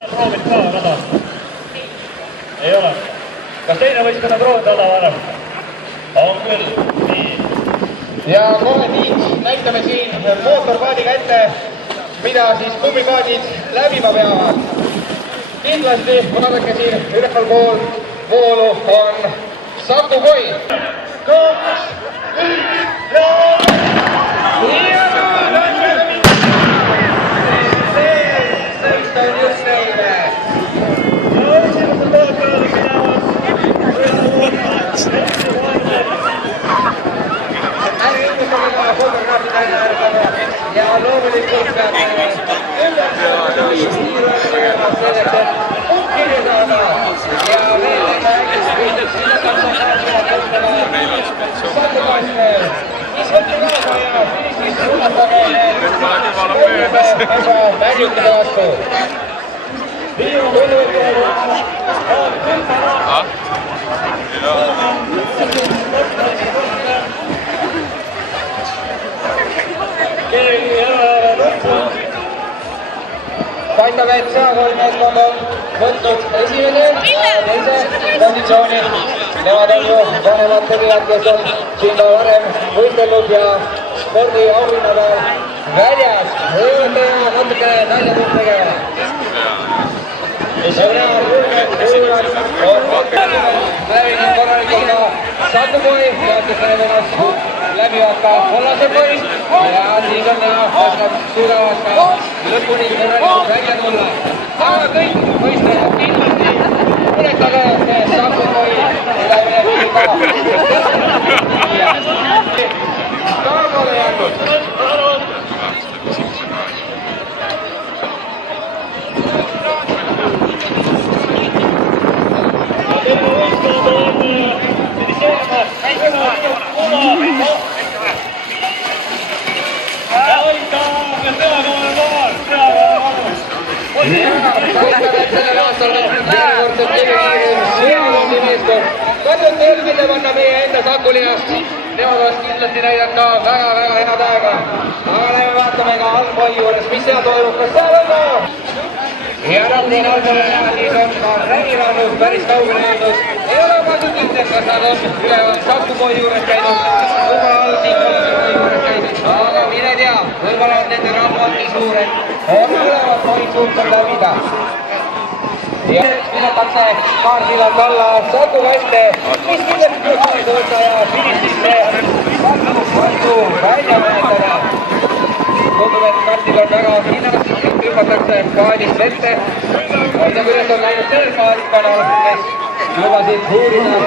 Proovid ka rada? Ei ole. Kas teine võistkonna proovid rada varem? On küll. Nii. Ja kohe nii näitame siin mootorpaadiga ette, mida siis kummipaadid läbima peavad. Kindlasti vaadake siin üleval pool voolu on Saku Koi. 2, 1, ja sõist on just neile. Ja loomulikult peab selleks, et kirja saada ja veel märjutuse vastu. Paistab, et seakoolimeeskond on võtnud esimese ja teise positsiooni. Nemad on ju vanemad tegijad, kes on siin ka varem võistelnud ja spordiauhinnadel väljas. Võivate ja natuke naisatust tegema. On läbinud korralikult ka Saku Koi, teatud ennast läbivad ka kollased poisid ja siis on näha, oskab suudavad ka lõpuni korralikult välja tulla. Aga kõik võistlejad kindlasti ületage see Saku Koi ülemine ka. Taamale jäänud. Sellel aastal järjekordselt seakondimeeskond. Katsunud tõlgida panna meie enda Sakuliast. Nemad oleks kindlasti näidata väga-väga head aega. Aga lähme vaatame ka allpool juures, mis seal toimub. Kas seal on ka? Ja siin allpool siis on ka Rägilaanud päris kaugele jõudnud. Ei ole pasud üldse, kas nad on üleval Saku Koi juures käinud. Juba all siin Saku Koi juures käinud. Aga mine tea, võib-olla on nende rahvad nii suured. On ülevad Koid suutsab läbida. Ja visatakse kaarsilalt alla Saku Kaste, mis kindlasti kaarsi võtta ja finississe vastu välja menetada. Tundub, et kartil on väga hinnast, hüpatakse paadist vette. Hoida küljest on läinud sellel paadikanal, kes lubasid uurida.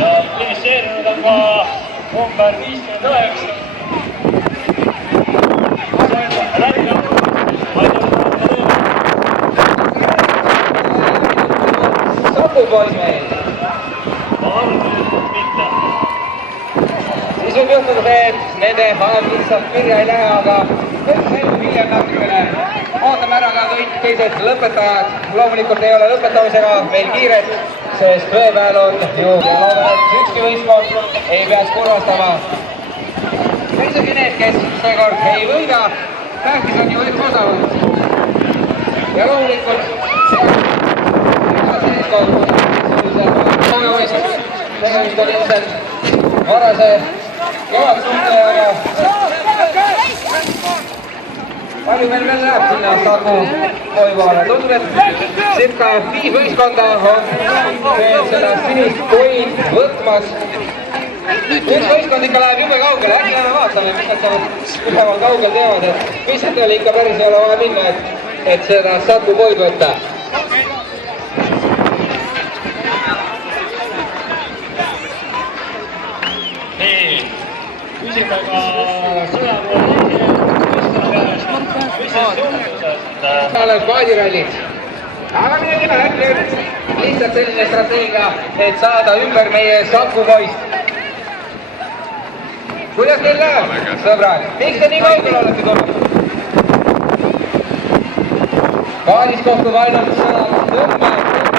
Ja finisseerinud on ka number 59. Saku Koi meil. Siis võib juhtuda see, et nende aeg lihtsalt kirja ei lähe, aga kõik selgub hiljem natukene. Ootame ära ka kõik teised lõpetajad. Loomulikult ei ole lõpetamisega meil kiiret, sest veepeal on ju ja loodame, et ükski võistkond ei peaks kurvastama. Isegi need, kes seekord ei võida, tähtis on ju üks osavõtt. Ja loomulikult tegemist on ilmselt varase kõvaksuhtlejaga. Palju meil veel läheb sinna Saku Koi poole. Tundub, et circa 5 võistkonda on veel seda sinist Koid võtmas. Üks võistkond ikka läheb jube kaugele, äkki lähme vaatame, mis nad seal üleval kaugel teevad, et võistletele ikka päris ei ole vaja minna, et seda Saku Koid võtta. Nii, küsime ka sõjapoole paadirallid. Aga mine tea, äkki lihtsalt selline strateegia, et saada ümber meie Saku Koist. Kuidas teil läheb, sõbrad? Miks te nii kaugel olete tulnud? Paadis kohtub ainult sõna tõmbajad.